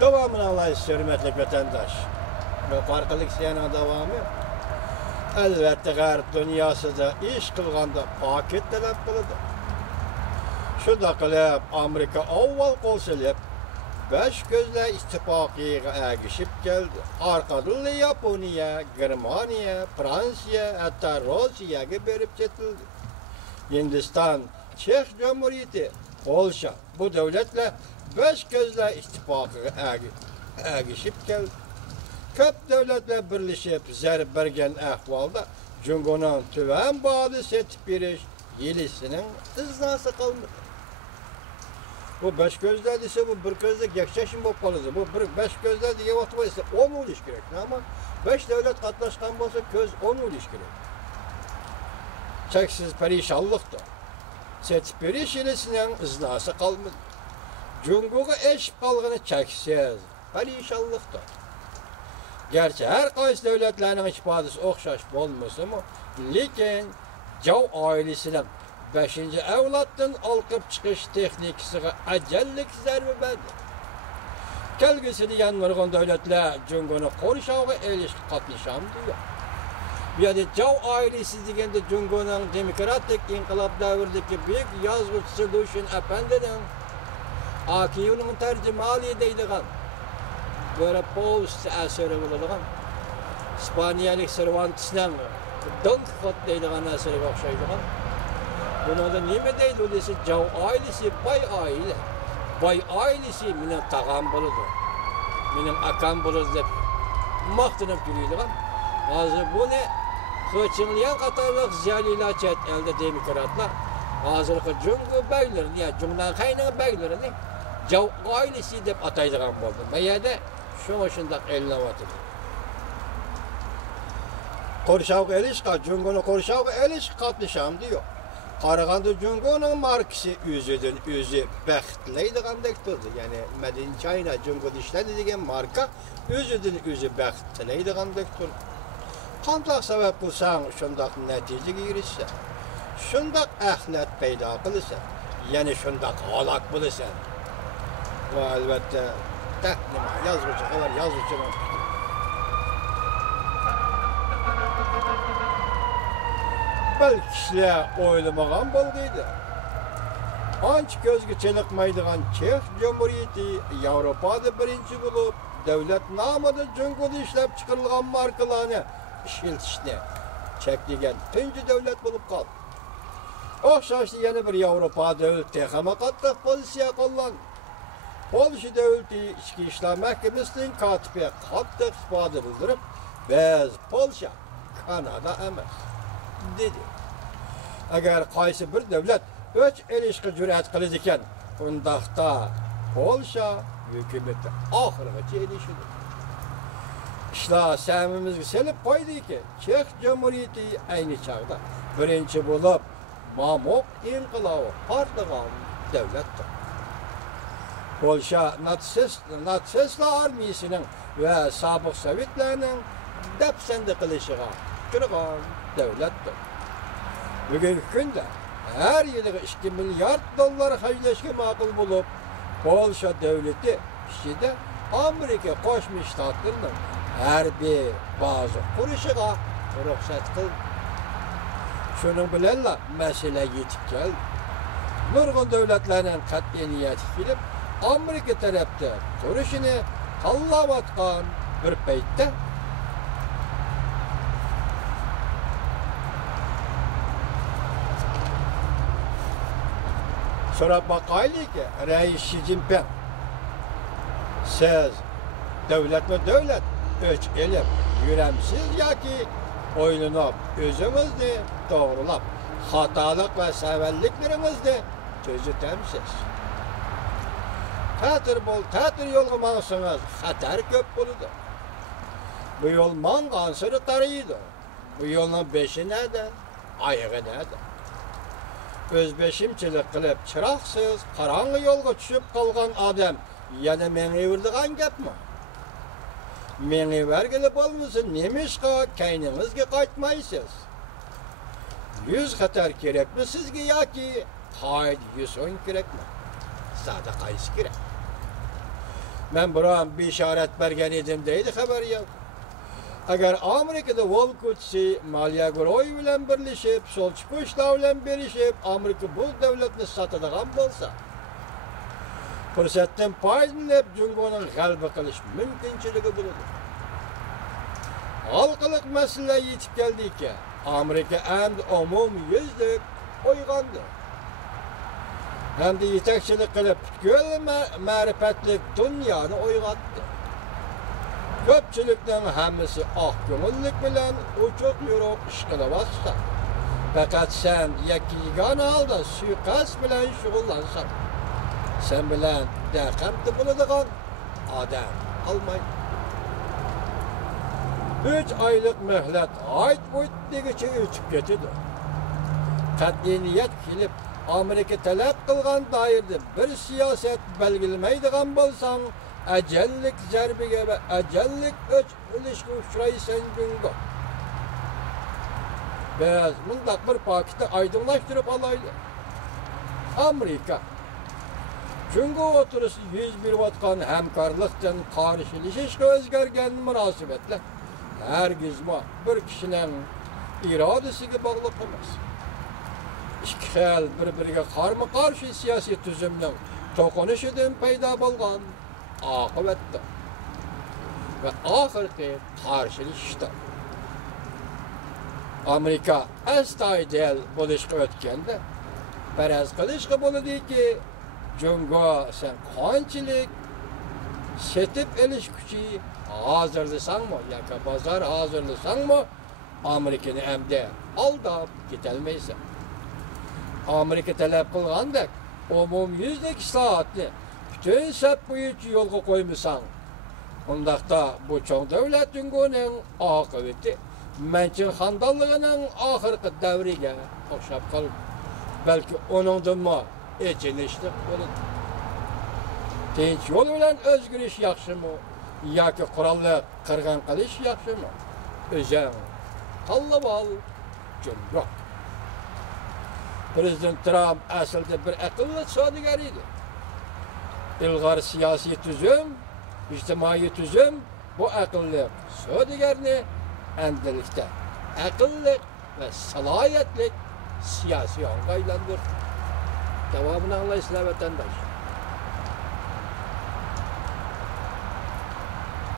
Devamını alayız hürmetli vatandaş. Yukarılık senin devamı. Elbette gayret dünyası da iş kılganda paket talep kıldı. Şu da kılıp Amerika avval kol silip beş gözle istifakıya ergişip geldi. Arkadan Japonya, Germanya, Fransa, hatta Rusya'ya berip getildi. Hindistan, Çek Cumhuriyeti, Polşa bu devletle beş gözle istifakıya ergişip geldi. Köp devletler birleşip zerb bergen ahvalda Cungo'nun tüven bağlı setip biriş yelisinin iznası kalmadı. Bu beş gözler ise bu bir gözle geçeşim bu kalıdı. Bu beş gözler diye vatıva ise 10 uluş gerek. Ama beş devlet katlaşkan olsa göz 10 uluş gerek. Çeksiz perişanlıktı. Setip biriş yelisinin iznası kalmadı. Cungo'ga eşip kalgını çeksiz perişanlıktı. Gerçi her qaysı devletlerinin ifadesi okşaş olmasa mı? Lekin Cav ailesinin 5. evlattan alkıp çıkış teknikisiga acellik zerbe verdi. Kelgisini yanmırgan devletler Cungo'nu koruşağı elişki katlaşam diyor. Yani Cav ailesi degende Cungo'nun demokratik inkılap devirdeki büyük yazgıçısı Lushin Efendi'nin Akiyu'nun tercümali deydiğen böyle post eseri bulunduğun İspanyalik Cervantes'den Don Quixote deydiğen eseri okşaydıgan. Buna da nime deydi öylesi Cav ailesi bay aile. Bay ailesi benim tağam buludu. Benim akam buludu dep maktınıp yürüydügan. Hazır bu ne? Hıçınlayan katarlık ziyaliler çet elde demokratlar. Hazırkı Cungo beylerini ya Cungo'dan kaynağı beylerini Cav ailesi dep ataydıgan buldu. Meyede şu şundak eline batırdı. Korşavga eliş Cungo'nu korşavga eliş katlaşam diyor. Qaraganda Cungo'nun markası özüdün özü bəxtleydigan dektirdi. Yani Made in China Cungo'da işledi degen marka özüdün özü bəxtleydigan dektirdi. Qandaq sebep bulsan şundak neticege girişse, şundak ahlet peyda kılırsan, yani şundak alak bulursan. Bu elbette yazgıcı kadar yazgıcının belki kişiler oylamagan bolduydu. Anç gözgü çelikmaydigan Çek Cumhuriyeti Avrupa'da birinci bulup devlet namıda Cungo'da işlep çıkarılgan markalarını işiltişine çekligen tüncü devlet bulup kaldı. Okşaştı yeni bir Avrupa devleti hamakat pozisiya kullan. Polşa devleti İçki İşler Mahkemesi'nin katibi kattık ispadı bildirip biz Polşa, Kanada emas dedi. Eğer qaysı bir devlet öç elişki cüret kılız iken undaqda Polşa hükümeti ahırgıcı elişidir. İşte sevmimizgi selip koydu ki Çek Cumhuriyeti aynı çağda birinci bulup Mamuk İnkılabı partlagan devlettir. Polşa Natsistler armiyasının ve sabık Sovetlerinin depsendi kılışıga kırgan devlettir. Bugünkü günde her yılı 2 milyar dolar hayleşke makul bulup Polşa devleti işte Amerika Koşmuş Ştatlarının her bir bazı kuruşuga ruhsat kıldı. Şunun bilenle mesele yetip geldi. Nurgun devletlerinin katliyeniyeti bilip Amerika tarafta kuruşunu kallavatkan bir peytte sonra bakaylı ki Reis Xi Jinping siz devlet ve devlet öç elip yüremsiz ya ki oylanıp özümüzde doğrulap hatalık ve sevelliklerimizi tözütemsiz. Tətir yolga mansınız, xatar köp buludu. Bu yol manğansırı tarıydı. Bu yolun beşi nerede, ayağı nerede? Özbeşimçilik kılıp çıraqsız, qarаңғы yolga düşüp kalgan adam, yana meni verdiğen gep mi? Meni vergili bolmasın, nemişqa kaynınızga qaytmaysız. 100 xatar kerek mi sizge yoki qayd 110 kerek mi? Sada qaysi kerek? Ben buram bir işaret bergen edim deydi haber yok. Eğer Amerika'da Volkutsi, Maliye Groy bilen birleşip, sol çıkışla bilen birleşip, Amerika bu devletini satıdığan bolsa, fırsattan paylanıp Cumhur'un galba kılış mümkünçülüğü bulunur. Halkılık mesele yetip geldi ki, Amerika hem de umum yüzlük uygandı. Hem de yetekçilik kılıp, göl marifetlik dünyanı uygattı. Köpçülükten hemmisi köngüllük bilen uçuk yürüp işkilavazsa. Fakat sen yekigan halda suikast bilen şugullansan, sen bilen däkemdi buladigan adam almayın. 3 aylık mühlet ayt boyutligiçe öçüp ketidi. Qat'iniyet kilip Amerika talep kılgan dairde bir siyaset belgilemeydigan bolsan, ajallik zarbiga ve ajallik ilişki uçraysan güngo. Biz mundaq bir paketi aydınlaştırıp alaylı. Amerika çünkü oturusu 101 vatkan hemkarlıktan karşılaşışka özgergen münasibetle hergizma bir kişinin iradesiga bağlı olmaz. İki xil bir-biriga qarma-qarshi siyosiy tuzumning to'qinishidan paydo bo'lgan oqibatda va oxirgi qarshilashishda Amerika astoydil bo'lishga o'tganda faraz qilishga bo'ladiki, Jungo sen qanchalik setib elish kuchi hozirlasangmi yoki bozor hozirlasangmi Amerikani hamda aldab ketolmaysan. Amerika talep kılgandak, umumyüzlik saatni bütün sep boyunca yolga koymasan, ondaqda bu çoğ devlet Jungo'nun akıbeti, Mençin xandallığının ahırkı devriga oxşap kalıp, belki onundan mı eçilişlik olur. Tinç yol bilen özgürüş yaxşı mı, yoki qurallı qırğın qilish yaxşı mı? Özün tanlab al, Jungo. Prezident Trump aslında bir akıllı sodigar idi. İlgar siyasi tüzüm, ictimai tüzüm bu akıllı sodigarni endilikte akıllı ve salayetlik siyasi aylandır. Devamını anlayışlar vatandaş.